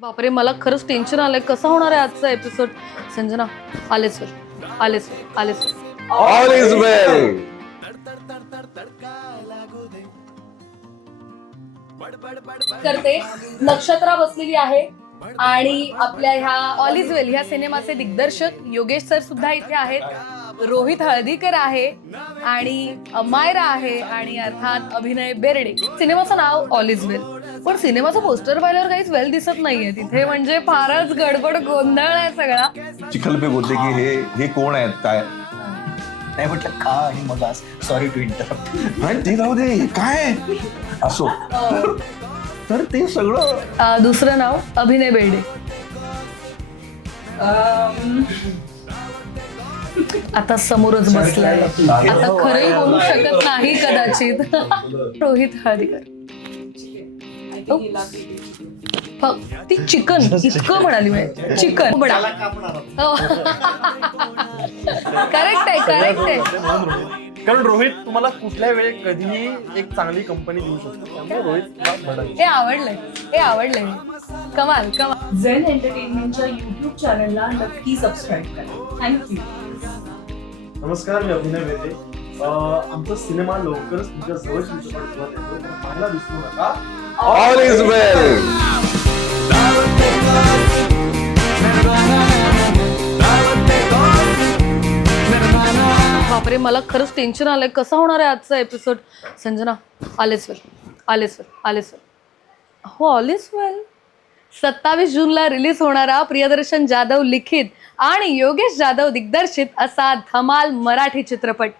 बापरे, मला खरंच टेन्शन आलंय. कसा होणार आहे आजचा एपिसोड? संजना, आलेच वेल, आलेच वेल, आलेच वेल. All is well. करते नक्षत्रा बसलेली आहे आणि आपल्या ह्या ऑल इज वेल ह्या सिनेमाचे दिग्दर्शक योगेश सर सुद्धा इथे आहेत. रोहित हळदीकर आहे आणि मायरा आहे आणि अर्थात अभिनय बेर्डे. सिनेमाचं नाव ऑल इज वेल, पण सिनेमाचं पोस्टर पाहिल्यावर काहीच वेल दिसत नाहीये तिथे. म्हणजे फारच गडबड गोंधळ आहे सगळा. चिखलपे बोलते की हे कोण आहेत काय नाही म्हटलं का आणि मग आज सॉरी टू इंटरप्ट. नाही ते जाऊ दे, हे काय असो. तर ते सगळं दुसरं नाव अभिनय बेर्डे. आता समोरच बसलाय, आता खरंही बोलू शकत नाही कदाचित. रोहित हळदीकर. ती चिकन इतकं म्हणाली मी, चिकन करेक्ट आहे, करेक्ट आहे. कारण रोहित तुम्हाला कुठल्या वेळी कधीही एक चांगली कंपनी देऊ शकतो, त्यामुळे रोहित हे आवडलंय, हे आवडलंय. कमाल कमाल. झेन एंटरटेनमेंटच्या युट्यूब चॅनलला नक्की सबस्क्राईब करा. थँक्यू. नमस्कार, मी अभिनय बेर्डे. आमचा सिनेमा लवकरच तुमच्या जवळ चित्रपटगृहात येतो, तर पाहायला विसरू नका. ऑल इज वेल. बापरे, मला खरंच टेन्शन आलंय. कसा होणार आहे आजचा एपिसोड? संजना, आलेच वेल, आलेच वेल, आलेच वेल. हो, ऑल इज वेल 27 जूनला रिलीज होणारा प्रियदर्शन जाधव लिखित आणि योगेश जाधव दिग्दर्शित असा धमाल मराठी चित्रपट.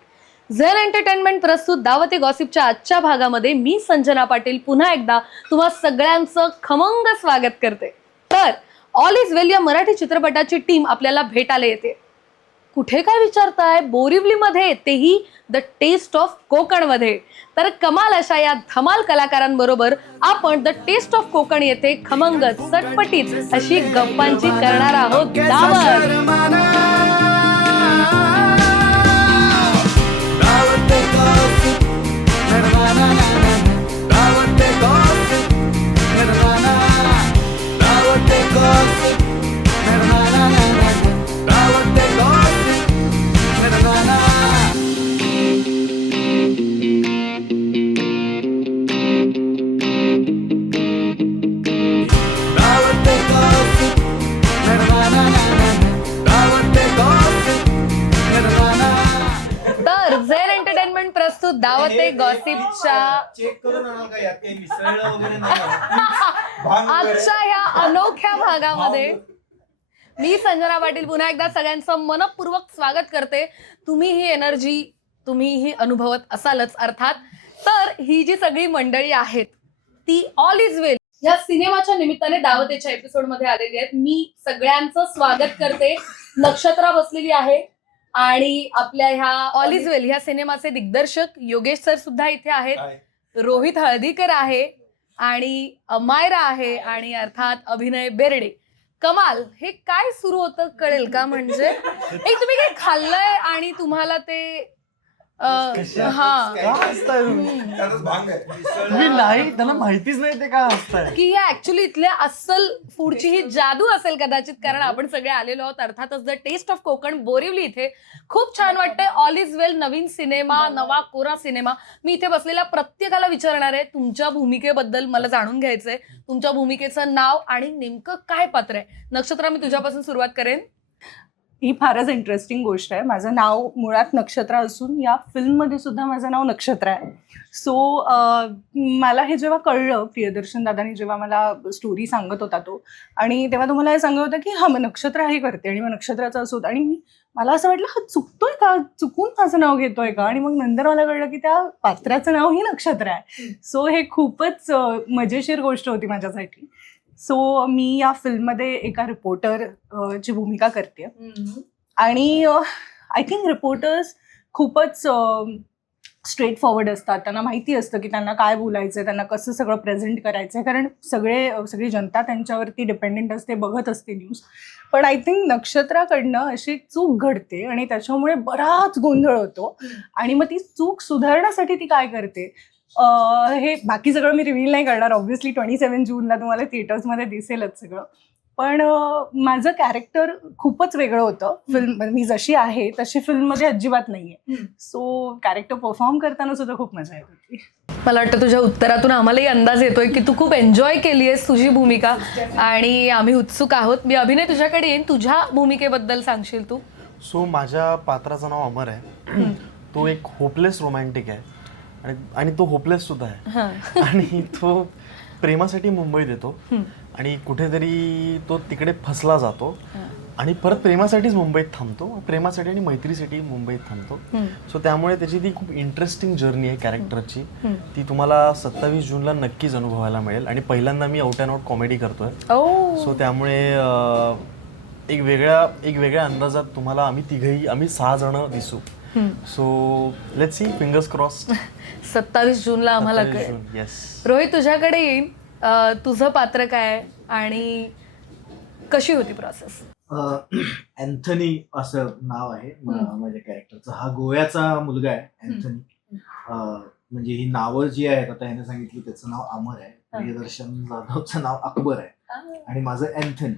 झेन एंटरटेनमेंट प्रस्तुत दावते गॉसिपच्या आजच्या भागामध्ये मी संजना पाटील पुन्हा एकदा तुम्हा सगळ्यांचं खमंग स्वागत करते. तर ऑल इज वेल या मराठी चित्रपटाची टीम आपल्याला भेटायला येते. कुठे काय विचारताय? बोरिवलीमध्ये, तेही द टेस्ट ऑफ कोकण मध्ये. तर कमाल अशा या धमाल कलाकारांबरोबर आपण द टेस्ट ऑफ कोकण येथे खमंग चटपटीत अशी गप्पांची करणार आहोत दावत. तर झेन एंटरटेनमेंट प्रस्तुत दावते गॉसिपच्या चेक करून आणाल का यात काही मिसळलं वगैरे नाही? आजच्या ह्या अनोख्या भागामध्ये मी संजना पाटील पुन्हा एकदा सगळ्यांचं मनपूर्वक स्वागत करते. तुम्ही ही एनर्जी तुम्ही अनुभवत असालच अर्थात. तर ही जी सगळी मंडळी आहेत ती ऑल इज वेल या सिनेमाच्या निमित्ताने दावतेच्या एपिसोड मध्ये आलेली आहेत. मी सगळ्यांचं स्वागत करते. नक्षत्रा बसलेली आहे आणि आपल्या ह्या ऑल इज वेल ह्या सिनेमाचे दिग्दर्शक योगेश सर सुद्धा इथे आहेत. रोहित हळदीकर आहे आणि मायरा आहे आणि अर्थात अभिनय बेर्डे. कमाल. हे काय सुरू होतं कळेल का? म्हणजे एक तुम्ही काही खाल्लंय आणि तुम्हाला ते हा तुम्ही नाही, त्यांना माहितीच नाही ते काय असतंय. की या ऍक्च्युली इथल्या अस्सल फूडची ही जादू असेल कदाचित, कारण आपण सगळे आलेलो आहोत अर्थातच the test of Konkan Borivali इथे. खूप छान वाटतंय. ऑल इज वेल नवीन सिनेमा, नवा कोरा सिनेमा. मी इथे बसलेल्या प्रत्येकाला विचारणार आहे तुमच्या भूमिकेबद्दल मला जाणून घ्यायचंय. तुमच्या भूमिकेचं नाव आणि नेमकं काय पात्र आहे. नक्षत्रा, मी तुझ्यापासून सुरुवात करेन. ही फारच इंटरेस्टिंग गोष्ट आहे. माझं नाव मुळात नक्षत्रा असून या फिल्ममध्ये सुद्धा माझं नाव नक्षत्रा आहे. सो मला हे जेव्हा कळलं, प्रियदर्शन दादानी जेव्हा मला स्टोरी सांगत होता तो, आणि तेव्हा तुम्हाला हे सांगत होता की हा मग नक्षत्रा हे करते आणि मग नक्षत्राचं असं होतं. आणि मला असं वाटलं हा चुकतोय का, चुकून माझं नाव घेतोय का. आणि मग नंतर मला कळलं की त्या पात्राचं नाव ही नक्षत्र आहे. सो हे खूपच मजेशीर गोष्ट होती माझ्यासाठी. सो मी या फिल्ममध्ये एका रिपोर्टर ची भूमिका करते. आणि आय थिंक रिपोर्टर्स खूपच स्ट्रेट फॉरवर्ड असतात. त्यांना माहिती असतं की त्यांना काय बोलायचं आहे, त्यांना कसं सगळं प्रेझेंट करायचं आहे, कारण सगळी जनता त्यांच्यावरती डिपेंडेंट असते, बघत असते न्यूज. पण आय थिंक नक्षत्राकडनं अशी चूक घडते आणि त्याच्यामुळे बराच गोंधळ होतो. आणि मग ती चूक सुधारण्यासाठी ती काय करते हे बाकी सगळं मी रिव्हील नाही करणार. ऑब्व्हियसली 27 जूनला तुम्हाला थिएटर्समध्ये दिसेलच सगळं. पण माझं कॅरेक्टर खूपच वेगळं होतं फिल्म. मी जशी आहे तशी फिल्ममध्ये अजिबात नाहीये. सो कॅरेक्टर परफॉर्म करताना सुद्धा खूप मजा येत होती. मला वाटतं तुझ्या उत्तरातून आम्हालाही अंदाज येतोय की तू खूप एन्जॉय केली आहेस तुझी भूमिका आणि आम्ही उत्सुक आहोत. मी अभिनय तुझ्याकडे येईन, तुझ्या भूमिकेबद्दल सांगशील तू? सो माझ्या पात्राचं नाव अमर आहे. तो एक होपलेस रोमॅन्टिक आहे आणि तो होपलेस सुद्धा आहे. आणि तो प्रेमासाठी मुंबईत येतो आणि कुठेतरी तो तिकडे फसला जातो आणि परत प्रेमासाठीच मुंबईत थांबतो. प्रेमासाठी आणि मैत्रीसाठी मुंबईत थांबतो. सो त्यामुळे त्याची ती खूप इंटरेस्टिंग जर्नी आहे कॅरेक्टरची. ती तुम्हाला 27 जूनला नक्कीच अनुभवायला मिळेल. आणि पहिल्यांदा me out and out comedy करतोय. सो त्यामुळे एक वेगळ्या अंदाजात तुम्हाला आम्ही 6 जण दिसू. So let's see, fingers crossed. 27 जूनला आम्हाला कळेल. येस. रोहित तुझ्याकडे येईन, तुझं पात्र काय आहे आणि कशी होती प्रोसेस? अँथनी असं नाव आहे माझ्या कॅरेक्टरचं. हा गोव्याचा मुलगा आहे अँथनी. म्हणजे ही नावं जी आहेत, आता याने सांगितली त्याचं नाव अमर आहे, प्रियदर्शन जाधवचं नाव अकबर आहे आणि माझं अँथनी.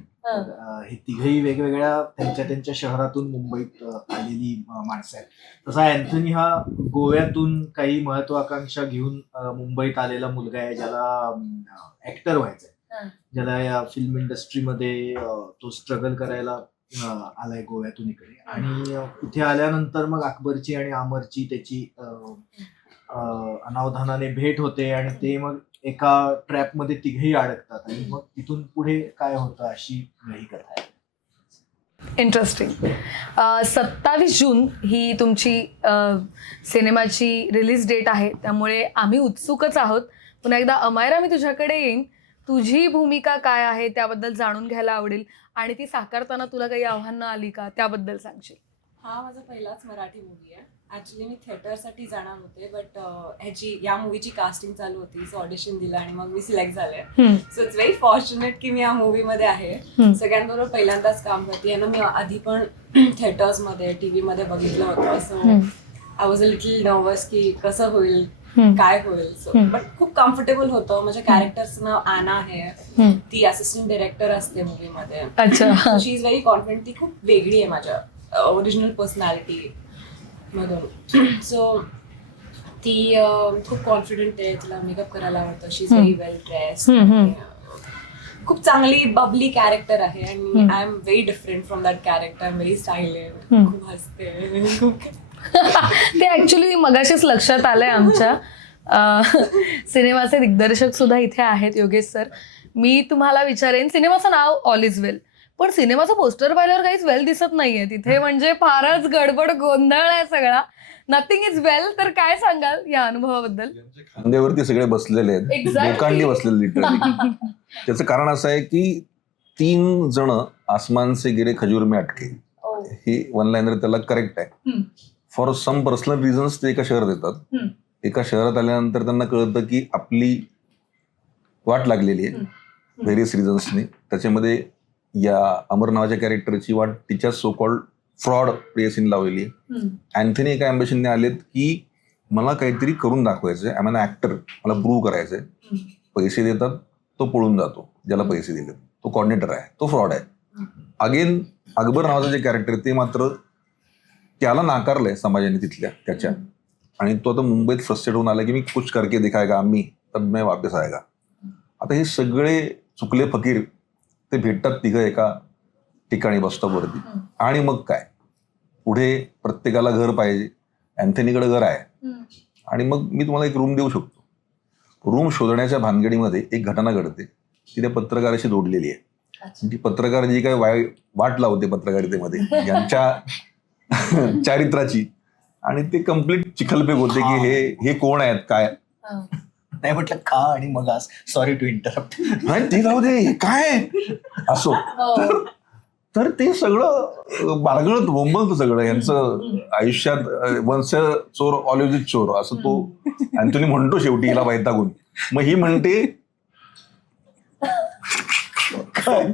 हे तिघही वेगवेगळ्या त्यांच्या शहरातून मुंबईत आलेली माणसं आहेत. तसा अँथनी हा गोव्यातून काही महत्वाकांक्षा घेऊन मुंबईत आलेला मुलगा आहे, ज्याला ऍक्टर व्हायचंय, ज्याला या फिल्म इंडस्ट्रीमध्ये तो स्ट्रगल करायला आलाय गोव्यातून इकडे. आणि इथे आल्यानंतर मग अकबरची आणि अमरची त्याची अनावधानाने भेट होते आणि ते मग एका ट्रॅपमध्ये तिघेही अडकतात आणि मग तिथून पुढे काय होतं अशी ही कथा आहे. इंटरेस्टिंग. 27 जून ही तुमची सिनेमाची रिलीज डेट आहे, त्यामुळे आम्ही उत्सुकच आहोत. पुन्हा एकदा अमायरा, मी तुझ्याकडे येईन. तुझी भूमिका काय आहे त्याबद्दल जाणून घ्यायला आवडेल आणि ती साकारताना तुला काही आव्हानं आली का त्याबद्दल सांगशील? हा माझा पहिलाच मराठी मूवी आहे. ॲक्च्युली मी थिएटरसाठी जाणार होते, बट या मूवीची कास्टिंग चालू होती, सो ऑडिशन दिलं आणि मग मी सिलेक्ट झाले. सो इट्स व्हेरी फॉर्च्युनेट की मी या मूवीमध्ये आहे. सगळ्यांबरोबर पहिल्यांदाच काम करते ना. मी आधी पण थिएटर्समध्ये TV मध्ये बघितलं होतं. So I was a little nervous की कसं होईल, काय होईल. सो बट खूप कम्फर्टेबल होतं. माझ्या कॅरेक्टरचं नाव आना आहे. ती असिस्टंट डिरेक्टर असते मूवीमध्ये. अच्छा. शी इज व्हेरी कॉन्फिडंट. ती खूप वेगळी आहे माझ्या ओरिजिनल पर्सनॅलिटी मधून. सो ती खूप कॉन्फिडंट आहे, तिला मेकअप करायला आवडतं. शी इज व्हेरी वेल ड्रेस्ड. खूप चांगली बबली कॅरेक्टर आहे आणि I am very different from that character. I am very silent, खूप हसते, खूप ते ऍक्च्युली मगाशीच लक्षात आलंय आमच्या. सिनेमाचे दिग्दर्शक सुद्धा इथे आहेत, योगेश सर. मी तुम्हाला विचारेन, सिनेमाचं नाव ऑल इज वेल, पण सिनेमाचं पोस्टर पाहिल्यावर काहीच वेल दिसत नाहीये तिथे. म्हणजे फारच गडबड गोंधळ आहे सगळा. नथिंग इज वेल. तर काय सांगाल या अनुभवाबद्दल? खांद्यावरती सगळे बसलेले आहेत, लोकांनी बसलेले लिटरली. त्याचं कारण असं आहे की 3 जण आसमान से गिरे खजूर में अटके, ही वन लाईनर त्याला करेक्ट आहे. फॉर सम पर्सनल रिझन्स ते एका शहरात येतात. एका शहरात आल्यानंतर त्यांना कळतं की आपली वाट लागलेली आहे व्हेरियस रिझन्सनी. त्याच्यामध्ये या अमर नावाच्या कॅरेक्टरची वाट तिच्या सो कॉल्ड फ्रॉड प्रेयसीने लावलेली आहे. अँथनी एका अँबिशनने आलेत की मला काहीतरी करून दाखवायचंय, आय एम अन ऍक्टर, मला प्रूव्ह करायचंय. पैसे देतात, तो पळून जातो. ज्याला पैसे दिले तो कॉर्डिनेटर आहे, तो फ्रॉड आहे. अगेन अकबर नावाचं जे कॅरेक्टर ते मात्र त्याला नाकारलंय समाजाने तिथल्या त्याच्या, आणि तो आता मुंबईत फ्रस्ट्रेट होऊन आला की मी कुछ करके दिखाएगा आम्ही, तब मैं वापस आएगा. आता हे सगळे चुकले फकीर ते भेटतात तिघं एका ठिकाणी बस स्टॉपवरती. आणि मग काय पुढे प्रत्येकाला घर पाहिजे. अँथनीकडे घर आहे आणि मग मी तुम्हाला एक रूम देऊ शकतो. रूम शोधण्याच्या भानगडीमध्ये एक घटना घडते, ती त्या पत्रकाराशी जोडलेली आहे. ती पत्रकार जी काय वाट लावते पत्रकारितेमध्ये यांच्या चारित्राची, आणि ते कम्प्लीट चिखलपेक होते की हे कोण आहेत काय. नाही म्हटलं खा आणि मग सॉरी टू इंटरप्ट. नाही ते जाऊ दे, हे काय असो. तर ते सगळं बाळगळत बोंबलतं सगळं यांचं आयुष्यात. वंश चोर ऑलवेज चोर असं तो अँथनी म्हणतो शेवटी हिला वैतागून. मग ही म्हणते काय,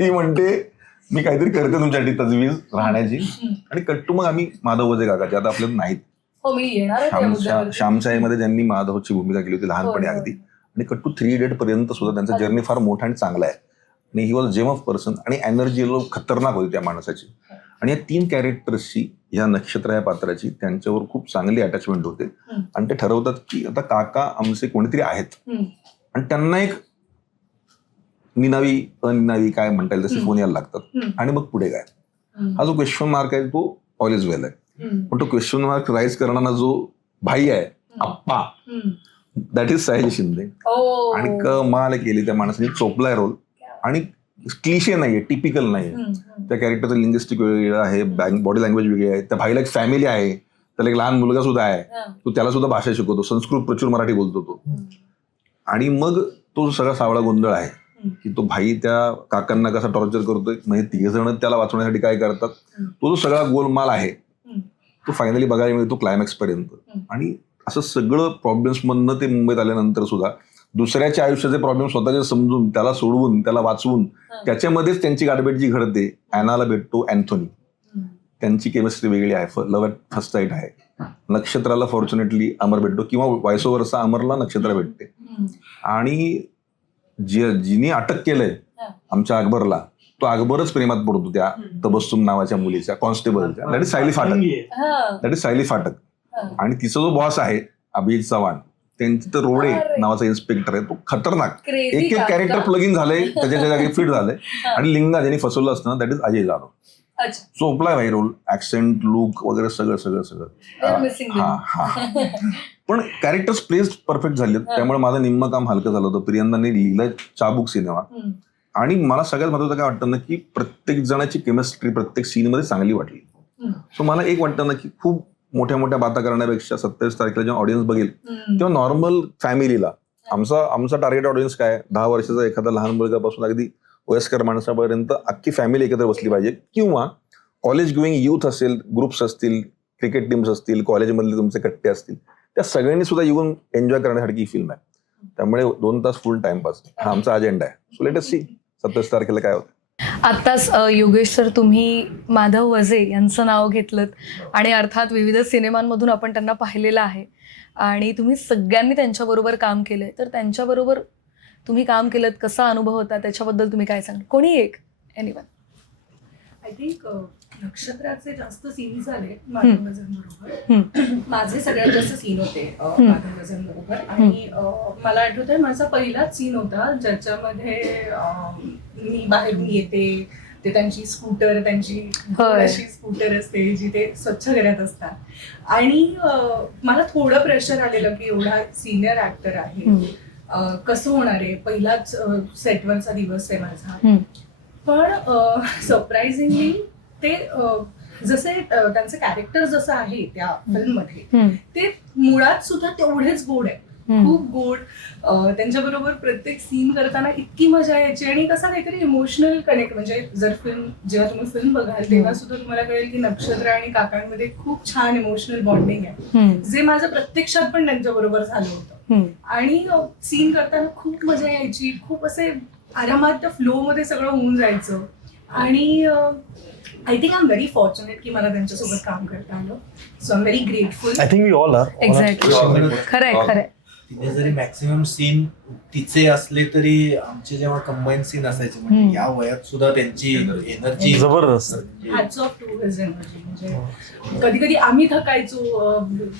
ही म्हणते मी काहीतरी करते तुमच्यासाठी तजवीज राहण्याची. आणि कट्टू मग आम्ही माधव वजे काकाचे आता आपल्याला नाहीत, हो, मी येणार होते या मुद्द्यावरती. श्यामच्या आईमध्ये ज्यांनी माधवची भूमिका केली होती लहानपणी होय, होय. अगदी, आणि कट टू 3 इडियट पर्यंत सुद्धा त्यांचा जर्नी फार मोठा आणि चांगला आहे. आणि he was gem of person, आणि एनर्जी खतरनाक होती त्या माणसाची. आणि या 3 कॅरेक्टर्सची, या नक्षत्र या पात्राची त्यांच्यावर खूप चांगली अटॅचमेंट होते. आणि ते ठरवतात की आता काका आमचे कोणीतरी आहेत, आणि त्यांना एक निनावी अनिनावी काय म्हणता येईल तसे फोन यायला लागतात. आणि मग पुढे काय, हा जो क्वेश्चन मार्क आहे तो ऑल इज वेल आहे. पण तो क्वेश्चन मार्क राईज करणारा जो भाई आहे, आप्पा, दॅट इज साहिल शिंदे. आणि कमाल केली त्या माणसाने, चोपलाय रोल. आणि क्लिशे नाहीये, टिपिकल नाहीये. त्या कॅरेक्टरचं लिंग्विस्टिक वेगळं आहे, बॉडी लँग्वेज वेगळी आहे. त्या भाईला एक फॅमिली आहे, त्याला एक लहान मुलगा सुद्धा आहे, तो त्याला सुद्धा भाषा शिकवतो, संस्कृत प्रचूर मराठी बोलतो तो. आणि मग तो सगळा सावळा गोंधळ आहे की तो भाई त्या काकांना कसा टॉर्चर करतोय, म्हणजे 3 जण त्याला वाचवण्यासाठी काय करतात, तो जो सगळा गोलमाल आहे तो फायनली बघायला मिळतो क्लायमॅक्स पर्यंत. आणि असं सगळं प्रॉब्लेम्स मधनं ते मुंबईत आल्यानंतर सुद्धा दुसऱ्याच्या आयुष्याचे प्रॉब्लेम स्वतःचे समजून, त्याला सोडवून, त्याला वाचवून, त्याच्यामध्येच त्यांची गाठभेट जी घडते. ॲनाला भेटतो अँथोनी, त्यांची केमिस्ट्री वेगळी आहे, लव्ह ॲट फर्स्ट साईट आहे. नक्षत्राला फॉर्च्युनेटली अमर भेटतो, किंवा व्हायस ओव्हरसा अमरला नक्षत्र भेटते. आणि जिने अटक केलंय आमच्या अकबरला, तो अकबरच प्रेमात पडतो त्या तबस्सुम नावाच्या मुलीच्या, कॉन्स्टेबलच्या. दॅट इज सायली फाटक. आणि तिचा जो बॉस आहे अभिजित चव्हाण, त्यांचं तर रोडे नावाचा इन्स्पेक्टर आहे, तो खतरनाक. एक कॅरेक्टर प्लग इन झालंय, त्याच्या जागी फिट झालंय. आणि लिंगा ज्यांनी फसवलं असतं दॅट इज अजय जाधव. चोपलाय भाई रोल, ऍक्सेंट, लुक वगैरे सगळं. पण कॅरेक्टर्स प्लेस परफेक्ट झाले, त्यामुळे माझं निम्म काम हलकं झालं होतं. प्रियंकाने लिहिलं चाबूक सिनेमा. आणि मला सगळ्यात महत्वाचं काय वाटतं ना, की प्रत्येक जणाची केमिस्ट्री प्रत्येक सीन मध्ये चांगली वाटली. सो मला एक वाटतं ना की खूप मोठ्या मोठ्या बाता करण्यापेक्षा 27 तारखेला जेव्हा ऑडियन्स बघेल तेव्हा नॉर्मल फॅमिलीला, आमचा टार्गेट ऑडियन्स काय, 10 वर्षाचा एखादा लहान मुलगापासून अगदी वयस्कर माणसापर्यंत अख्खी फॅमिली एकत्र बसली पाहिजे. किंवा कॉलेज गोईंग युथ असेल, ग्रुप्स असतील, क्रिकेट टीम्स असतील, कॉलेजमधले तुमचे कट्टे असतील, त्या सगळ्यांनी सुद्धा येऊन एन्जॉय करण्यासाठी ही फिल्म आहे. त्यामुळे 2 तास फुल टाइमपास हा आमचा अजेंडा आहे. सो लेट अस सी 27 तारखेला काय होतं. आत्ताच योगेश सर, तुम्ही माधव वजे यांचं नाव घेतलं, आणि अर्थात विविध सिनेमांमधून आपण त्यांना पाहिलेलं आहे, आणि तुम्ही सगळ्यांनी त्यांच्याबरोबर काम केलंय. तर त्यांच्याबरोबर तुम्ही काम केलं, कसा अनुभव होता, त्याच्याबद्दल तुम्ही काय सांगा, कोणी एक एनिवन. आय थिंक नक्षत्राचे जास्त सीन झाले माधव बरोबर. माझे सगळ्यात जास्त सीन होते माधव बरोबर. आणि मला आठवतंय माझा पहिलाच सीन होता ज्याच्यामध्ये मी बाहेरून येते, ते त्यांची स्कूटर, त्यांची अशी स्कूटर असते जी ते स्वच्छ करत असतात. आणि मला थोडं प्रेशर आलेलं की एवढा सिनियर ऍक्टर आहे, कसं होणार आहे, पहिलाच सेटवरचा दिवस आहे माझा. पण सरप्राइझिंगली ते जसे त्यांचं कॅरेक्टर जसं आहे त्या फिल्ममध्ये, ते मुळात सुद्धा तेवढेच गोड आहे, खूप गोड. त्यांच्याबरोबर प्रत्येक सीन करताना इतकी मजा यायची. आणि कसं काहीतरी इमोशनल कनेक्ट, म्हणजे जेव्हा तुम्ही फिल्म बघाल तेव्हा सुद्धा तुम्हाला कळेल की नक्षत्र आणि काकांमध्ये खूप छान इमोशनल बॉन्डिंग आहे, जे माझं प्रत्यक्षात पण त्यांच्याबरोबर झालं होतं. आणि सीन करताना खूप मजा यायची, खूप असे आरामात त्या फ्लो मध्ये सगळं होऊन जायचं. आणि I think I am very fortunate की मला त्यांच्यासोबत काम करता आलं. So I am very grateful. I think we all are. Exactly, खरंय. तिथे जरी मॅक्सिमम सीन तिचे असले तरी आमचे जेव्हा कंबाईन सीन असायचे, म्हणजे या वयात सुद्धा त्यांची एनर्जी जबरदस्त. Hats off to his energy. म्हणजे कधी कधी आम्ही थकायचो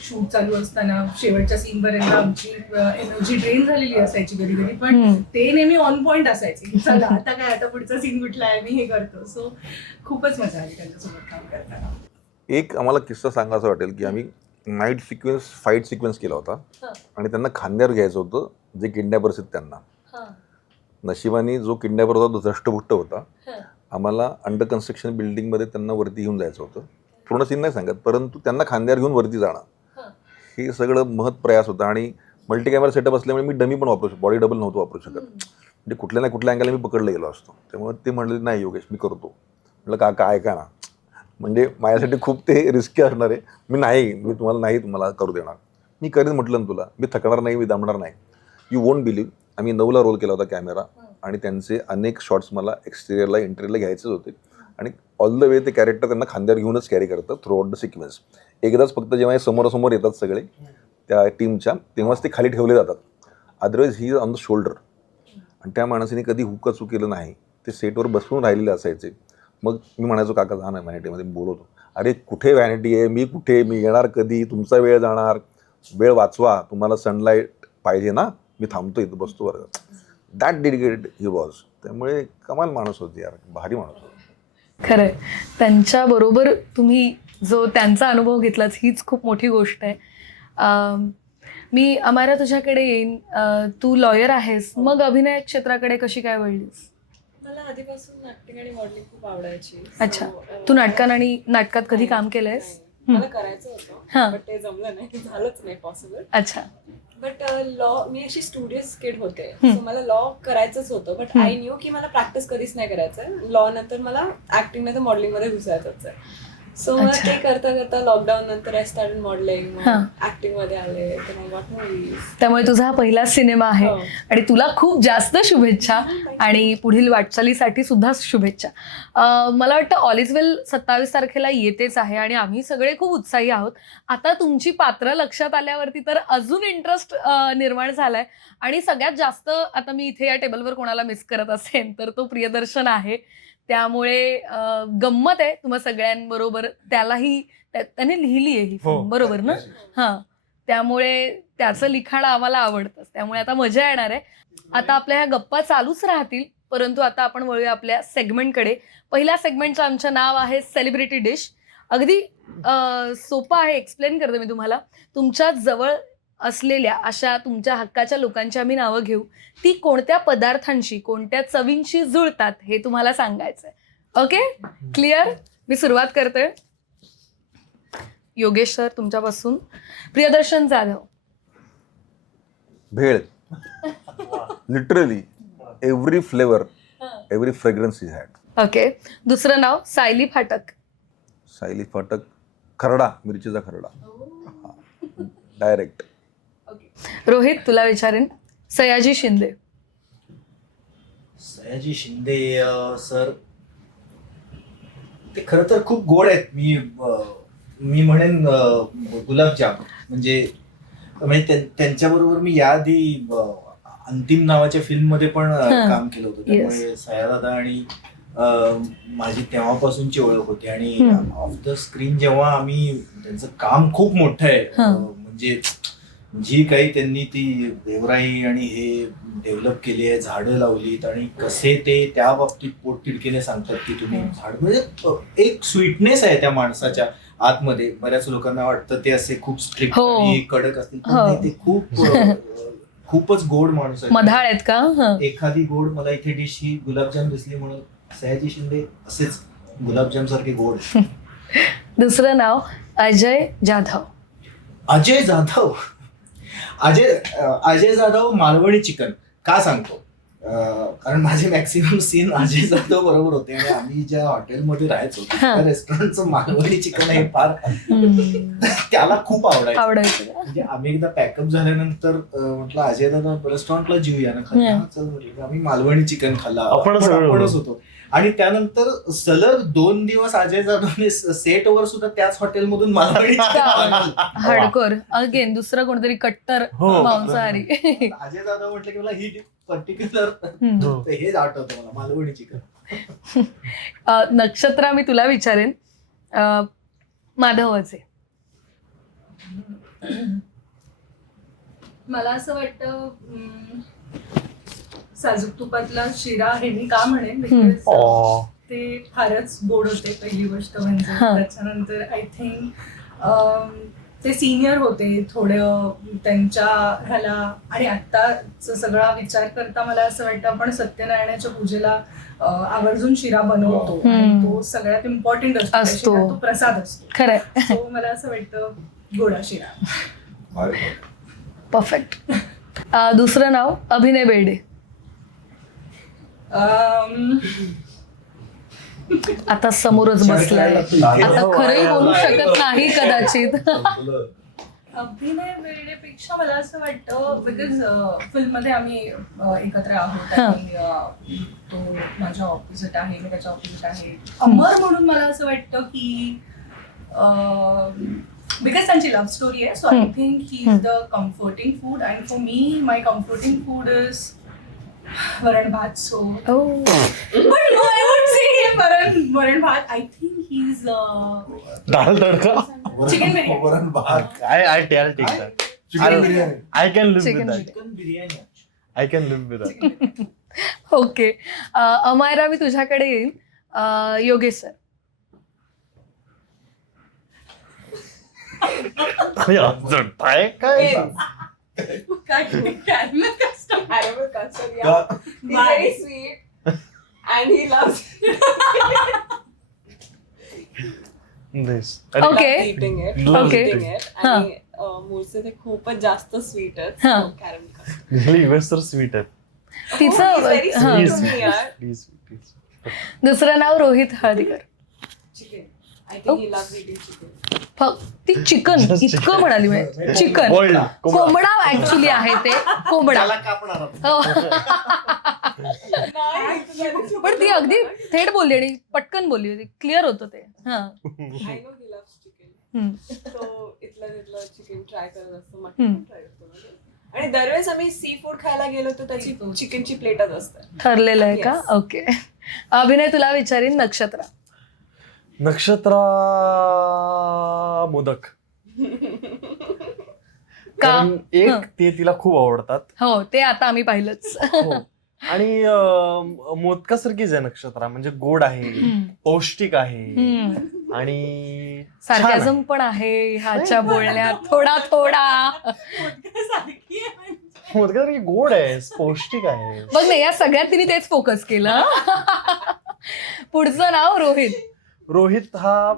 शूट चालू असताना, शेवटच्या सीन पर्यंत आमची एनर्जी ड्रेन झालेली असायची कधी कधी, पण ते नेहमी ऑन पॉइंट असायचे. चला आता काय, आता पुढचा सीन कुठला आहे, मी हे करतो. सो खूपच मजा आली त्यांच्यासोबत काम करताना. एक आम्हाला किस्सा सांगायचा वाटेल की आम्ही नाईट सिक्वेन्स, फाईट सिक्वेन्स केला होता, आणि त्यांना खांद्यावर घ्यायचं होतं जे किडनॅपर्स आहेत त्यांना. नशिबाने जो किडनॅपर होता तो धष्टपुष्ट होता. आम्हाला अंडर कन्स्ट्रक्शन बिल्डिंगमध्ये त्यांना वरती घेऊन जायचं होतं. पूर्ण सीन नाही सांगत, परंतु त्यांना खांद्यावर घेऊन वरती जाणं हे सगळं महत् प्रयास होता. आणि मल्टी कॅमेरा सेटअप असल्यामुळे मी डमी पण वापरू शकतो, बॉडी डबल नव्हतं वापरू शकत. म्हणजे कुठल्या ना कुठल्या अँगलला मी पकडलं गेलो असतो. त्यामुळे ते म्हणले नाही योगेश मी करतो. म्हटलं काका ऐका ना, म्हणजे माझ्यासाठी खूप ते रिस्की असणार आहे, मी तुम्हाला करू देणार, मी करीन म्हटलं ना तुला, मी थकणार नाही, मी दमणार नाही. यू वोंट बिलीव्ह, आम्ही 9ला रोल केला होता कॅमेरा, आणि त्यांचे अनेक शॉट्स मला एक्सटेरियरला इंटेरियरला घ्यायचेच होते. आणि ऑल द वे ते कॅरेक्टर त्यांना खांद्यावर घेऊनच कॅरी करतं थ्रू आउट द सिक्वेन्स. एकदाच फक्त जेव्हा हे समोरासमोर येतात सगळे त्या टीमच्या, तेव्हाच ते खाली ठेवले जातात. Otherwise he on the shoulder. आणि त्या माणसाने कधी हुकाचूक केलं नाही. ते सेटवर बसून राहिलेले असायचे. मग मी म्हणायचो, काका जा ना व्हॅनिटीमध्ये, बोलवतो. अरे कुठे व्हॅनिटी आहे, मी कुठे, मी येणार कधी, तुमचा वेळ जाणार, वेळ वाचवा, तुम्हाला सनलाईट पाहिजे ना, मी थांबतो इथं, बसतो वर्गात. That dedicated he was. त्यामुळे कमाल माणूस होती यार, भारी माणूस होता. खरंय, त्यांच्याबरोबर तुम्ही जो त्यांचा अनुभव घेतलाच हीच खूप मोठी गोष्ट आहे. मी अमारा तुझ्याकडे येईन. तू लॉयर आहेस, मग अभिनय क्षेत्राकडे कशी काय वळलीस? मला आधीपासून ऍक्टिंग आणि मॉडेलिंग खूप आवडायची. अच्छा, तू नाटकात कधी काम केलंयस? मला करायचं हा. होतं, बट ते जमलं नाही, झालंच नाही पॉसिबल. अच्छा. बट लॉ, मी अशी स्टुडियस किड होते, सो मला लॉ करायचंच होतं, बट आय न्यू की मला प्रॅक्टिस कधीच नाही करायचंय. लॉ नंतर मला ऍक्टिंग नाही तर मॉडेलिंग मध्ये घुसायचंच आहे. सो मला ते करता करता लॉकडाऊन नंतर आय स्टार्टेड मॉडेलिंग, ऍक्टिंग मध्ये आले, तर मग गॉट मूव्हीज. त्यामुळे तुझा हा पहिला सिनेमा आहे आणि तुला खूप जास्त शुभेच्छा आणि पुढील वाटचालीसाठी सुद्धा शुभेच्छा. मला वाटतं ऑल इज वेल 27 तारखेला येतेच आहे आणि आम्ही सगळे खूप उत्साही आहोत. आता तुमची पात्र लक्षात आल्यावरती तर अजून इंटरेस्ट निर्माण झालाय. आणि सगळ्यात जास्त आता मी इथे या टेबलवर कोणाला मिस करत असेल तर तो प्रियदर्शन आहे. त्यामुळे गंमत आहे तुम्हा सगळ्यांबरोबर. त्यालाही त्याने लिहिली आहे ही फिल्म, बरोबर ना? हां, त्यामुळे त्याचं लिखाण आम्हाला आवडतंच. त्यामुळे आता मजा येणार आहे. आता आपल्या ह्या गप्पा चालूच राहतील, परंतु आता आपण वळूया आपल्या सेगमेंटकडे. पहिल्या सेगमेंटचं आमचं नाव आहे सेलिब्रिटी डिश. अगदी सोपं आहे, एक्सप्लेन करते मी तुम्हाला. तुमच्या जवळ असलेल्या अशा तुमच्या हक्काच्या लोकांची आम्ही नावं घेऊ. ती कोणत्या पदार्थांशी, कोणत्या चवींशी जुळतात हे तुम्हाला सांगायचंय. Okay, clear? मी सुरुवात करते. योगेश सर तुमच्यापासून. Priyadarshan Jadhav. Bhel. Literally every flavour, every fragrance is had. Okay. दुसरं नाव सायली फाटक. सायली फाटक. खरडा, मिरचीचा खरडा, डायरेक्ट. रोहित तुला विचारेन. सयाजी शिंदे. सयाजी शिंदे सर, ते खरं तर खूप गोड आहेत. मी म्हणेन गुलाबजाम. म्हणजे त्यांच्याबरोबर मी याआधी अंतिम नावाच्या फिल्म मध्ये पण काम केलं होतं. त्यामुळे सयादादा आणि माझी तेव्हापासूनची ओळख होती. आणि ऑफ द स्क्रीन जेव्हा आम्ही, त्यांचं काम खूप मोठं आहे. म्हणजे जी काही त्यांनी ती देवराई आणि हे डेव्हलप केली आहे, झाडं लावलीत, आणि कसे ते त्या बाबतीत पोटतिडकीने सांगतात की तुम्ही झाड, म्हणजे एक स्वीटनेस आहे त्या माणसाच्या आतमध्ये. बऱ्याच लोकांना वाटतं ते असे खूप स्ट्रिक्ट आणि कडक असतील, पण ते खूपच गोड माणूस आहे. मधाळ आहेत का? एखादी गोड मला इथे डिश ही गुलाबजाम दिसली म्हणून सयाजी शिंदे असेच गुलाबजाम सारखे गोड. दुसरं नाव अजय जाधव. अजय जाधव. अजय जाधव मालवणी चिकन. का सांगतो? कारण माझे मॅक्सिमम सीन अजय जाधव बरोबर होते. आणि आम्ही ज्या हॉटेलमध्ये राहायचो त्या रेस्टॉरंटचं मालवणी चिकन हे फार त्याला खूप आवडायचं. म्हणजे आम्ही एकदा पॅकअप झाल्यानंतर म्हटलं अजय दादा रेस्टॉरंटला जीवया ना खाल्ला. चल, आम्ही मालवणी चिकन खाल्ला, आपणच होतो. आणि त्यानंतर सलग 2 दिवस अजय जाधवने सेटवर सुद्धा त्याच हॉटेलमधून मालवणी चिकन. हार्डकोर अगेन, दुसरं कोणतरी कट्टर मांसाहारी. अजय जाधव म्हटलं की मला ही पर्टिक्युलर हेच आठवतं मला, मालवणी चिकन. नक्षत्रा मी तुला विचारेन. माधवाचे. मला असं वाटतं साजूक तुपातला शिरा हे मी का म्हणेन, ते फारच गोड होते पहिली गोष्ट म्हणजे. त्याच्यानंतर आय थिंक ते सिनियर होते थोडं त्यांच्या ह्याला. आणि आत्ताचा सगळा विचार करता मला असं वाटतं आपण सत्यनारायणाच्या पूजेला आवर्जून शिरा बनवतो आणि तो सगळ्यात इम्पॉर्टंट असतो, तो प्रसाद असतो. खरंय. सो मला असं वाटतं गोडा शिरा. परफेक्ट. दुसरं नाव अभिनय बेर्डे. आता समोरच बसलाय, आता खरंही बोलू शकत नाही कदाचित. अभिनय वेळेपेक्षा मला असं वाटतं बिकॉज फिल्म मध्ये आम्ही एकत्र आहोत आणि तो माझ्या ऑपोजिट आहे, मी त्याच्या ऑपोजिट आहे. अमर म्हणून मला असं वाटतं की बिकॉज त्यांची लव्ह स्टोरी आहे, so I think he is the comforting food and for मी my comforting food is varan bhat. So but no I would say varan bhat. I think he is dal tadka. Chicken biryani. Varan bhat, I take that. Chicken biryani, I can live Chicken with that. Chicken biryani. I can live with that. Okay. Amayra, मी तुझ्याकडे येईल. Yogesh sir. काय काय Caramel custard, yeah. का- He's very sweet and he loves This. Okay. eating it. Loves Okay. eating it. आणि मूळचे ते खूपच जास्त स्वीट आहेत. हा. Caramel custard. Really, युएस तर स्वीट आहे. तिचं very हां. sweet. Please, me, yaar. please, please. दुसरं नाव Rohit Haldikar. Chicken. I think he loves eating chicken. ती चिकन इतकं म्हणाली मी. चिकन. Boiled. कोंबडा ऍक्च्युली आहे ते. कोंबडा. हो. पण ती अगदी थेट बोलली आणि पटकन बोलली होती. क्लिअर होतं ते. हा. I know he loves chicken. हम्म. तो इथलं तिथलं चिकन ट्राय करत असतो, मटन ट्राय करतो. आणि दरवेळेस आम्ही सी फूड खायला गेलो तर त्याची चिकनची प्लेटच असते. ठरलेलं आहे का? Yes. ओके. अभिनय, तुला विचारीन. नक्षत्र. नक्षत्रा मोदक. का? कारण एक हं. ते तिला खूप आवडतात. हो, ते आता आम्ही पाहिलंच. हो. आणि मोदकासारखीच आहे नक्षत्रा, म्हणजे गोड आहे, पौष्टिक आहे हम्म. आणि छान आहे. सार्कॅझम पण आहे ह्याच्या बोलण्यात थोडा थोडा. मोदकासारखी गोड आहे, पौष्टिक आहे. बघ नाही, या सगळ्यात तिने तेच फोकस केलं. पुढचं नाव रोहित. रोहित हा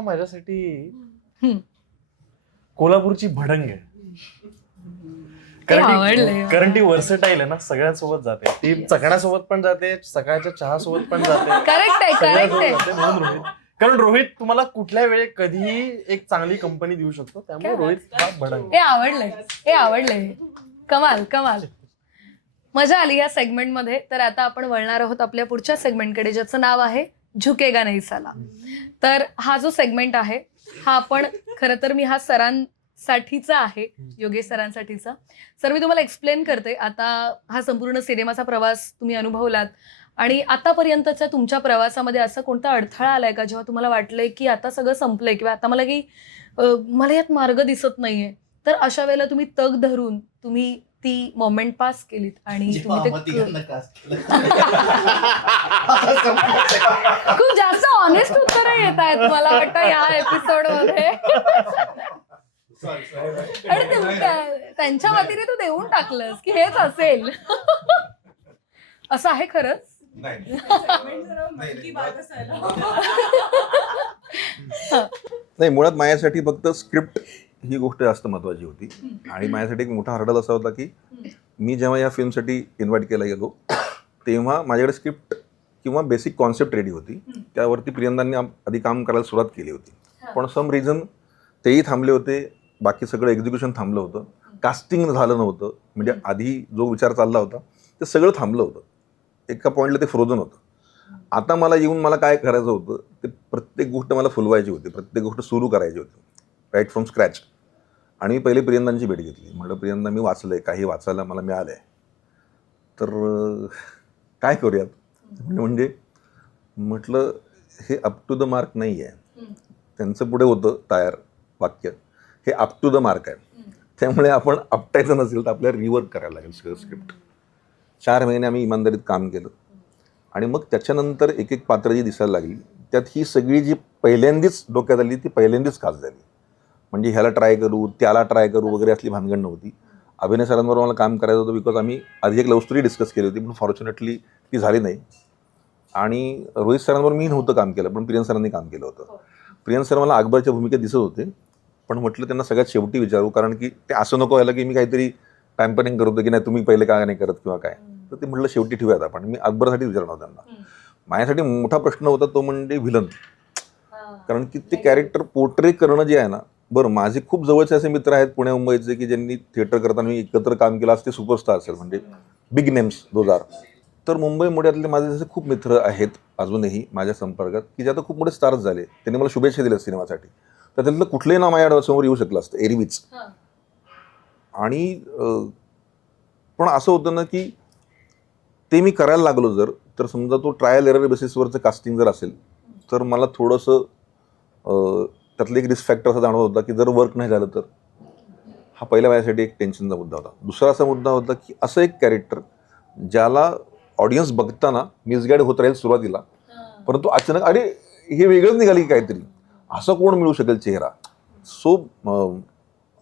माझ्यासाठी हम्म. कोल्हापूरची भडंग आहे. आवडलंय. कारण ती वर्सेटाईल आहे ना, सगळ्यांसोबत जाते. ती चकण्यासोबत पण जाते, सकाळच्या चहा सोबत पण जाते, करेक्ट आहे, करेक्ट सगळ्यांसोबत आहे. जाते. म्हणून रोहित. कारण रोहित तुम्हाला कुठल्या वेळी कधीही एक चांगली कंपनी देऊ शकतो, त्यामुळे रोहित हा भडंग. हे आवडलंय, हे आवडलंय. कमाल कमाल. मजा आली या सेगमेंटमध्ये. तर आता आपण वळणार आहोत आपल्या पुढच्या सेगमेंटकडे, ज्याचं नाव आहे झुकेगा नहीं साला. तर हा जो सेगमेंट आहे हा आपण खरं तर मी हा सरांसाठीचा आहे, योगेश सरांसाठीचा. सर, मी तुम्हाला एक्सप्लेन करते. आता हा संपूर्ण सिनेमाचा प्रवास तुम्ही अनुभवलात आणि आतापर्यंतच्या तुमच्या प्रवासामध्ये असा कोणता अडथळा आलाय का, जेव्हा तुम्हाला वाटलंय की आता सगळं संपलंय किंवा आता मला यात मार्ग दिसत नाहीये, तर अशा वेळेला तुम्ही तग धरून तुम्ही ती मोमेंट पास केलीत आणि तुम्ही खूप जास्त ऑनेस्ट उत्तरं येत आहेत मला वाटतं या एपिसोड मध्ये. आणि त्यांच्या वतीने तू देऊन टाकलंस की हेच असेल. असं आहे खरंच? नाही, मुळात माझ्यासाठी फक्त स्क्रिप्ट ही गोष्ट जास्त महत्वाची होती. आणि माझ्यासाठी एक मोठा हर्डल असा होता की मी जेव्हा या फिल्मसाठी इन्व्हाइट केला गेलो तेव्हा माझ्याकडे स्क्रिप्ट किंवा बेसिक कॉन्सेप्ट रेडी होती. त्यावरती प्रियंदांनी आधी काम करायला सुरुवात केली होती. पण सम रिझन तेही थांबले होते, बाकी सगळं एक्झिक्युशन थांबलं होतं, कास्टिंग झालं नव्हतं. म्हणजे आधी जो विचार चालला होता ते सगळं थांबलं होतं. एका पॉईंटला ते फ्रोझन होतं. आता मला येऊन मला काय करायचं होतं, ते प्रत्येक गोष्ट मला फुलवायची होती, प्रत्येक गोष्ट सुरू करायची होती, राईट फ्रॉम स्क्रॅच. आणि मी पहिले प्रियंदांची भेट घेतली. म्हटलं, प्रियंदा, मी वाचलंय, काही वाचायला मला मिळालंय, तर काय करूयात. म्हणजे म्हटलं हे अप टू द मार्क नाही आहे. त्यांचं पुढे होतं तयार वाक्य, हे अप टू द मार्क आहे. त्यामुळे आपण आपटायचं नसेल तर आपल्याला रिवर्क करायला लागेल सगळं स्क्रिप्ट. 4 महिने आम्ही इमानदारीत काम केलं आणि मग त्याच्यानंतर एक एक पात्र जी दिसायला लागली त्यात ही सगळी जी पहिल्यांदाच डोक्यात आली ती पहिल्यांदाच खास झाली. म्हणजे ह्याला ट्राय करू, त्याला ट्राय करू वगैरे असली भानगड नव्हती. अभिनय सरांबरोबर मला काम करायचं होतं बिकॉज आम्ही आधी एक लव्ह स्टोरी डिस्कस केली होती, पण फॉर्च्युनेटली ती झाली नाही. आणि रोहित सरांबरोबर मी नव्हतं काम केलं, पण प्रियन सरांनी काम केलं होतं. प्रियन सर मला अकबरच्या भूमिकेत दिसत होते, पण म्हटलं त्यांना सगळ्यात शेवटी विचारू, कारण की ते असं नको व्हायला की मी काहीतरी पॅम्परिंग करतो की नाही तुम्ही पहिले का नाही करत किंवा काय. तर ते म्हटलं शेवटी ठेवूयात आपण. मी अकबरसाठी विचारणार त्यांना. माझ्यासाठी मोठा प्रश्न होता तो म्हणजे व्हिलन. कारण की ते कॅरेक्टर पोर्ट्रे करणं जे आहे ना, बरं माझे खूप जवळचे असे मित्र आहेत पुणे मुंबईचे की ज्यांनी थिएटर करताना मी एकत्र काम केलं, आज ते सुपरस्टार असेल, म्हणजे बिग नेम्स 2000. तर मुंबई मुंबईतले माझे जसे खूप मित्र आहेत अजूनही माझ्या संपर्कात की जे आता खूप मोठे स्टार्स झाले, त्यांनी मला शुभेच्छा दिल्या सिनेमासाठी. तर त्यातलं कुठलंही नाव माझ्या समोर येऊ शकलं असतं एरवीच. आणि पण असं होतं ना की ते मी करायला लागलो जर, तर समजा तो ट्रायल एरर बेसिसवरचं कास्टिंग जर असेल तर मला थोडंसं त्यातलं एक रिस्क फॅक्टर असा जाणवत होता की जर वर्क नाही झालं तर. हा पहिला माझ्यासाठी एक टेन्शनचा मुद्दा होता. दुसरा असा मुद्दा होता की असं एक कॅरेक्टर ज्याला ऑडियन्स बघताना मिसगाईड होत राहील सुरुवातीला, परंतु अचानक अरे हे वेगळंच निघाली काहीतरी, असं कोण मिळू शकेल चेहरा. सो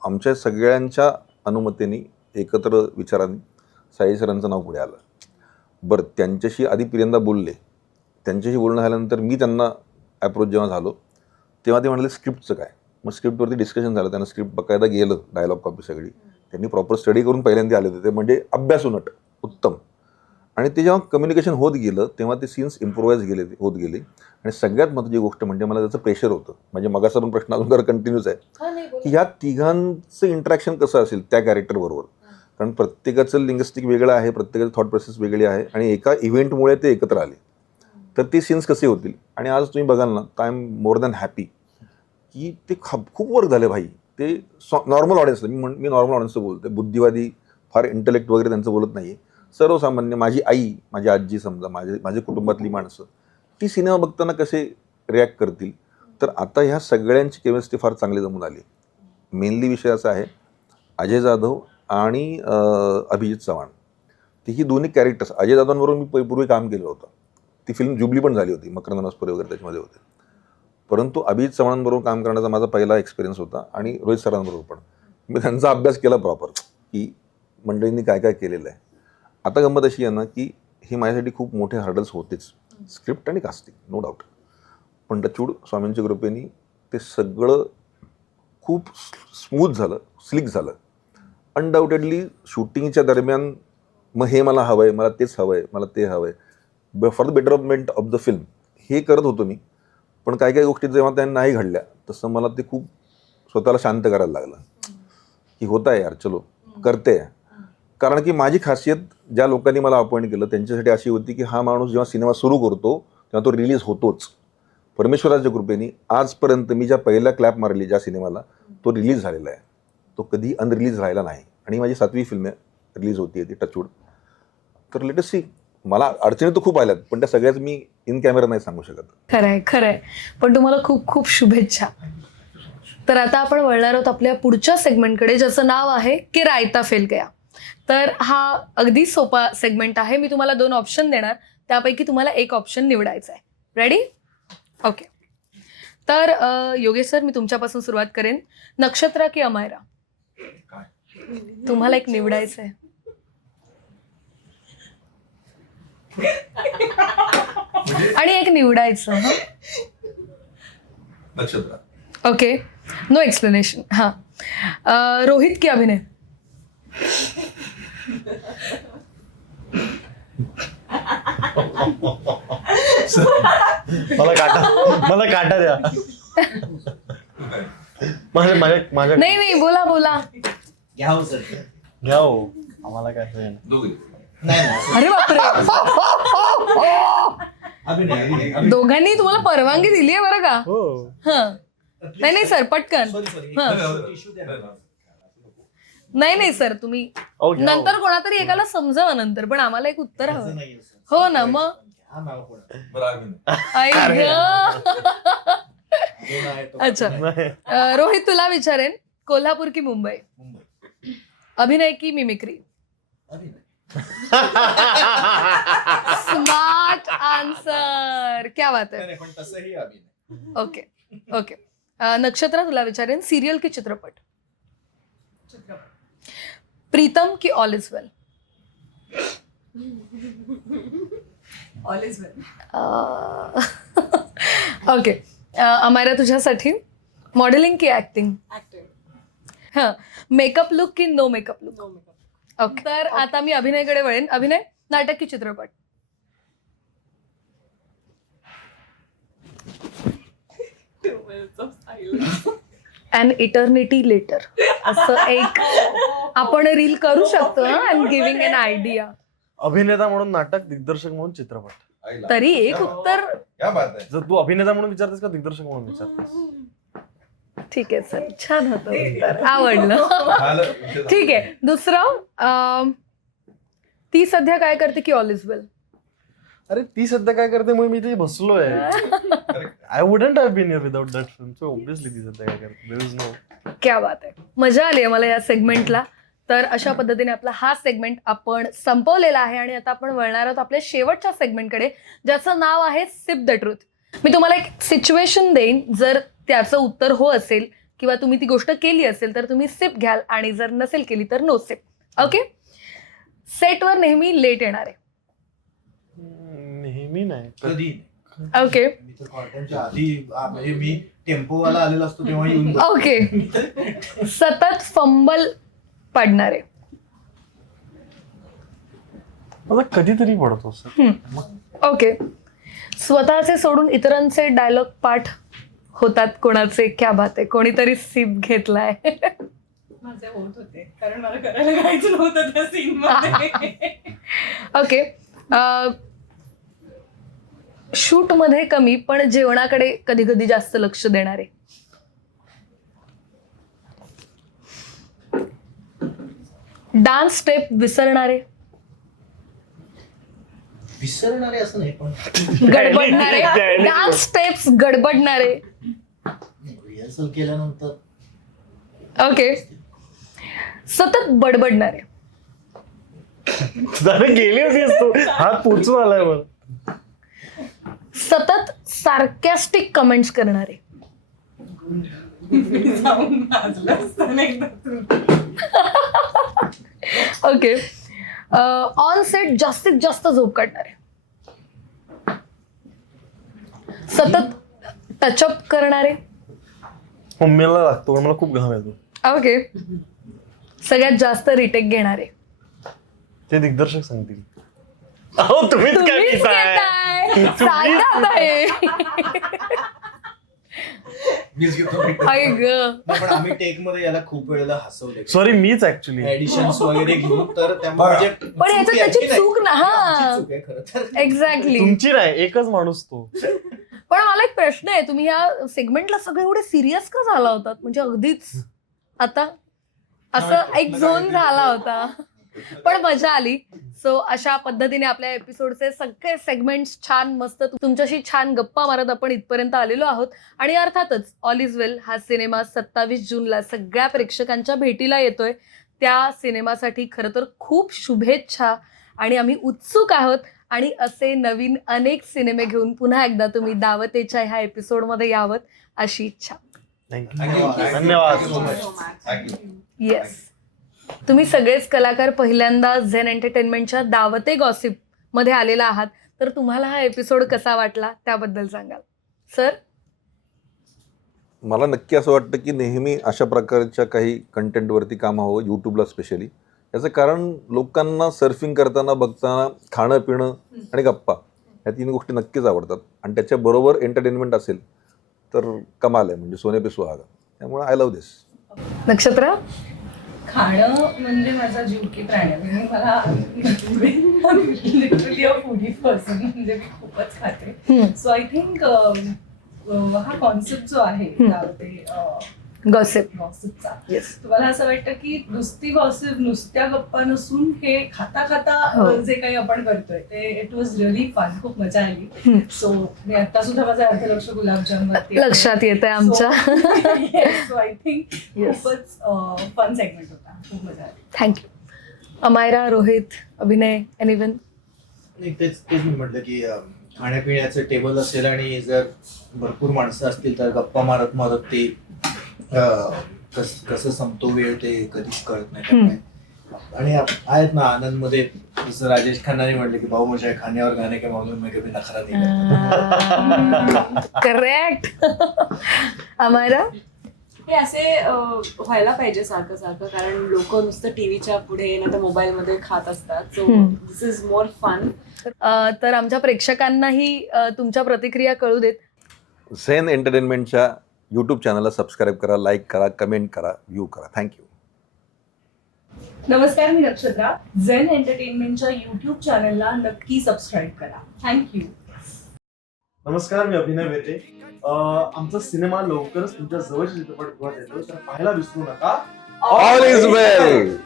आमच्या सगळ्यांच्या अनुमतीने एकत्र विचारांनी साई सरांचं नाव पुढे आलं. बरं, त्यांच्याशी आधी पहिल्यांदा बोलले. त्यांच्याशी बोलणं झाल्यानंतर मी त्यांना ॲप्रोच जेव्हा झालो तेव्हा ते म्हणाले स्क्रिप्टचं काय. मग स्क्रिप्टवरती डिस्कशन झालं. त्यांना स्क्रिप्ट बकायदा गेलं, डायलॉग कॉपी सगळी त्यांनी प्रॉपर स्टडी करून पहिल्यांदा आले होते. ते म्हणजे अभ्यासू नट उत्तम. आणि ते जेव्हा कम्युनिकेशन होत गेलं तेव्हा ते सीन्स इम्प्रोवाइज होत गेले. आणि सगळ्यात महत्त्वाची गोष्ट म्हणजे मला त्याचं प्रेशर होतं. म्हणजे मगाचा पण प्रश्न अजून कंटिन्यूच आहे की ह्या तिघांचं इंटरॅक्शन कसं असेल त्या कॅरेक्टरबरोबर. कारण प्रत्येकाचं लिंग्विस्टिक वेगळं आहे, प्रत्येकाची थॉट प्रोसेस वेगळी आहे आणि एका इव्हेंटमुळे ते एकत्र आले. तर ते सीन्स कसे होतील. आणि आज तुम्ही बघाल ना तर I am more than happy की ते खूप वर्क झाले भाई. ते नॉर्मल ऑडियन्सला मी नॉर्मल ऑडियन्सचं बोलतो, बुद्धिवादी फार इंटेलेक्ट वगैरे त्यांचं बोलत नाही. सर्वसामान्य माझी आई, माझी आजी, समजा माझ्या कुटुंबातली माणसं ती सिनेमा बघताना कसे रिॲक्ट करतील. तर आता ह्या सगळ्यांची केमिस्ट्री फार चांगली जमून आली. मेनली विषय असा आहे अजय जाधव आणि अभिजित चव्हाण, ती ही दोन्ही कॅरेक्टर्स. अजय जाधवांबरोबर मी पूर्वी काम केलं होतं. ती फिल्म जुबली पण झाली होती, मकरंद अनासपुरे वगैरे त्याच्यामध्ये होते. परंतु अभिजित चव्हाणांबरोबर काम करण्याचा माझा पहिला एक्सपिरियन्स होता. आणि रोहित सरांबरोबर पण मी त्यांचा अभ्यास केला प्रॉपर की मंडळींनी काय काय केलेलं आहे. आता गंमत अशी आहे ना की हे माझ्यासाठी खूप मोठे हर्डल्स होतेच, स्क्रिप्ट आणि कास्टिंग, नो डाऊट. पण टचवूड स्वामींच्या कृपेने ते सगळं खूप स्मूथ झालं, स्लिक झालं. अनडाऊटेडली शूटिंगच्या दरम्यान मग हे मला हवं आहे, मला तेच हवं आहे, मला ते हवं आहे, for the betterment of the film हे करत होतो मी. पण काही काही गोष्टी जेव्हा त्यांनी नाही घडल्या तसं मला ते खूप स्वतःला शांत करायला लागलं की होत आहे यार, चलो करते. कारण की माझी खासियत ज्या लोकांनी मला अपॉइंट केलं त्यांच्यासाठी अशी होती की हा माणूस जेव्हा सिनेमा सुरू करतो तेव्हा तो रिलीज होतोच. परमेश्वराच्या कृपेने आजपर्यंत मी ज्या पहिल्या क्लॅप मारली ज्या सिनेमाला तो रिलीज झालेला आहे, तो कधी अनरिलीज राहिला नाही. आणि माझी 7वी फिल्म रिलीज होती ती टचवूड. तर लेटेस्ट सी, मला अडचणी तर खूप आल्यात पण त्या सगळ्याच मी इन कॅमेरा नाही सांगू शकत. खरंय खरंय. पण तुम्हाला खूप खूप शुभेच्छा. तर आता आपण वळणार आहोत आपल्या पुढच्या सेगमेंटकडे, ज्याचं नाव आहे की रायता फेल गया. तर हा अगदी सोपा सेगमेंट आहे. मी तुम्हाला 2 ऑप्शन देणार, त्यापैकी तुम्हाला एक ऑप्शन निवडायचा आहे. रेडी? ओके. तर योगेश सर, मी तुमच्यापासून सुरुवात करेन. नक्षत्रा की अमायरा? तुम्हाला एक निवडायचं आहे. आणि एक निवडायचं. नक्षत्र. Okay, no explanation. हां, रोहित की अभिनय? मला काटा द्या. माझ्या नाही, बोला बोला. घ्या हो सर. घ्या हो, आम्हाला काय होईल. दोघे. अरे बापरे, अभिनय. दोघांनी तुम्हाला परवानगी दिली आहे बरं का? हो. हं. नाही सर, पटकन. नाही सर, तुम्ही अहो, घ्या हो. नंतर कोणातरी एकाला समजावा नंतर, पण आम्हाला एक उत्तर हवं. हो ना, मग आई गं. अच्छा, रोहित तुला विचारेन, कोल्हापूर की मुंबई? अभिनय की मिमिक्री? स्मार्ट आन्सर, क्या बात है. पण तसंही अभिनय. Okay okay. नक्षत्रा तुला विचारेन, सिरियल की चित्रपट? प्रीतम की all is well? All is well. Okay. Amayra तुझ्यासाठी, मॉडेलिंग की ऍक्टिंग? ऍक्टिंग. हां, मेकअप लुक की no makeup look? No makeup. Okay. तर आता मी अभिनयकडे वळेन. अभिनय, नाटक की चित्रपट? अँड इटर्निटी लेटर असं एक आपण रील करू शकतो. I am giving N idea. अभिनेता म्हणून नाटक, दिग्दर्शक म्हणून चित्रपट. तरी एक उत्तर. क्या बात आहे. जर तू अभिनेता म्हणून विचारतेस का दिग्दर्शक म्हणून विचारतेस? ठीक आहे सर, छान होतं उत्तर, आवडलं. ठीक आहे, दुसरं, ती सध्या काय करते की ऑल इज वेल? अरे ती सध्या काय करते मग मी ते बसलोय. I wouldn't have been here without that film, so obviously ती सध्या काय करते. There is no. क्या बात आहे, मजा आली आहे मला या सेगमेंटला. तर अशा पद्धतीने आपला हा सेगमेंट आपण संपवलेला आहे आणि आता आपण वळणार आहोत आपल्या शेवटच्या सेगमेंटकडे, ज्याचं नाव आहे सिप द ट्रूथ. मी तुम्हाला एक सिच्युएशन देईन, जर त्याचं उत्तर हो असेल किंवा तुम्ही ती गोष्ट केली असेल तर तुम्ही सिप घ्याल आणि जर नसेल केली तर नो सिप. ओके. सेटवर नेहमी लेट येणार आहे. नेहमी नाही. कधी ओके. मी तर कॉन्टॅक्टच्या आधी म्हणजे मी टेम्पोवाला आलेलो असतो तेव्हा येऊन बसतो. ओके. सतत फंबल पडणारे. मला कधीतरी पडतो सर. ओके. स्वतःचे सोडून इतरांचे डायलॉग पाठ होतात कोणाचे? क्या बात आहे, कोणीतरी सिप घेतलाय. माझे होत होते कारण मला करायला काहीच नव्हतं त्या सीन मध्ये. ओके. शूट मध्ये कमी पण जेवणाकडे कधी कधी जास्त लक्ष देणारे. Dance step विसरणारे. विसरणारे असं नाही पण गडबडणारे. डान्स स्टेप्स गडबडणारे. रिहर्सल केल्यानंतर. ओके. सतत बडबडणारे. गेली होतीस तू, हात पोचून आलाय मला. सतत सार्कॅस्टिक कमेंट्स करणारे. ओके. ऑन सेट जास्तीत जास्त झोप काढणारे. सतत टचअप करणारे. मम्मीला लागतो पण मला खूप घाम येतो. ओके. सगळ्यात जास्त रिटेक घेणारे. ते दिग्दर्शक सांगतील. अहो तुम्हीच काय तुम्हीच घेताय? घेताय. सांगा आता हे. मीच घेतो. आई गं. नाही, पण आम्ही टेक मध्ये याला खूप वेळेला हसवले. सॉरी मीच ऍक्च्युली. एडिशन्स वगैरे घेऊन तर त्यामुळे म्हणजे पण याच्यात चूक त्याची याची नाही. चूक ना. आमची हा, चूक आहे खरं तर. एक्झॅक्टली. तुमची नाही, एकच माणूस तो. पण मला एक प्रश्न आहे, तुम्ही या सेगमेंटला सगळे एवढे सिरियस का झाला होतात? म्हणजे अगदीच आता असं एक झोन झाला होता, पण मजा आली. सो अशा पद्धतीने आपल्या एपिसोडचे सगळे सेगमेंट्स छान मस्त तुमच्याशी छान गप्पा मारत आपण इथपर्यंत आलेलो आहोत. आणि अर्थातच ऑल इज वेल हा सिनेमा 27 जूनला सगळ्या प्रेक्षकांच्या भेटीला येतोय. त्या सिनेमासाठी खरं तर खूप शुभेच्छा आणि आम्ही उत्सुक आहोत. आणि असे नवीन अनेक सिनेमे घेऊन पुन्हा एकदा तुम्ही दावतेच्या ह्या एपिसोडमध्ये यावं अशी इच्छा. धन्यवाद. येस. तुम्ही सगळेच कलाकार पहिल्यांदा झेन एंटरटेनमेंटच्या दावते गॉसिप मध्ये आलेला आहात, तर तुम्हाला हा एपिसोड कसा वाटला त्याबद्दल सांगाल सर? मला नक्की असं वाटतं की नेहमी अशा प्रकारच्या काही कंटेंटवरती काम हवं, यूट्यूबला स्पेशली. याचं कारण लोकांना सर्फिंग करताना, बघताना, खाणं पिणं आणि गप्पा ह्या 3 गोष्टी नक्कीच आवडतात. आणि त्याच्याबरोबर एंटरटेनमेंट असेल तर कमाल आहे, म्हणजे सोने पे सुहागा. त्यामुळे आय लव्ह दिस. नक्षत्र. खाणं म्हणजे माझा जीव की प्राणी आहे. म्हणजे मला लिटरली अ फूडी पर्सन, म्हणजे मी खूपच खाते. सो आय थिंक हा कॉन्सेप्ट जो आहे गॉसिपचा, तुम्हाला असं वाटतं की नुसती गॉसिप, नुसत्या गप्पा नसून हे खाता खाता जे काही आपण करतोय ते इट वॉज रिअली फन. खूप मजा आली. सो मी आता सुद्धा माझं अर्धलक्ष गुलाबजाम लक्षात येत आहे आमच्या. सो आय थिंक खूपच फन सेगमेंट होता. खूप मजा आली. थँक्यू. अमायरा, रोहित, अभिनय, एनिवन? तेच मी म्हटलं की खाण्यापिण्याचं टेबल असेल आणि जर भरपूर माणसं असतील तर गप्पा मारत मारत ते कसं संपतो वेळ ते कधीच कळत नाही. आणि आहेत ना आनंदमध्ये जसं राजेश खन्नाने म्हटलं की भाऊ मुझे खाण्यावर गाणे के मामले में कभी नखरा नाही. करेक्ट. अमायरा? हे असे व्हायला पाहिजे सारखं सारखं, कारण लोक नुसतं टीव्हीच्या पुढे ना तर मोबाईल मध्ये खात असतात. So this is more fun. तर आमच्या प्रेक्षकांनाही तुमच्या प्रतिक्रिया कळू देत. झेन एंटरटेनमेंटच्या यूट्यूब चॅनलला सबस्क्राईब करा, लाईक करा, कमेंट करा, व्ह्यू करा. थँक्यू. नमस्कार, मी नक्षत्रा. झेन एंटरटेनमेंटच्या युट्यूब चॅनलला नक्की सबस्क्राईब करा. थँक्यू. नमस्कार, मी अभिनय वेते. आमचा सिनेमा लवकरच तुमच्या जवळच्या चित्रपटगृहात येतो, तर पाहायला विसरू नका. All is well.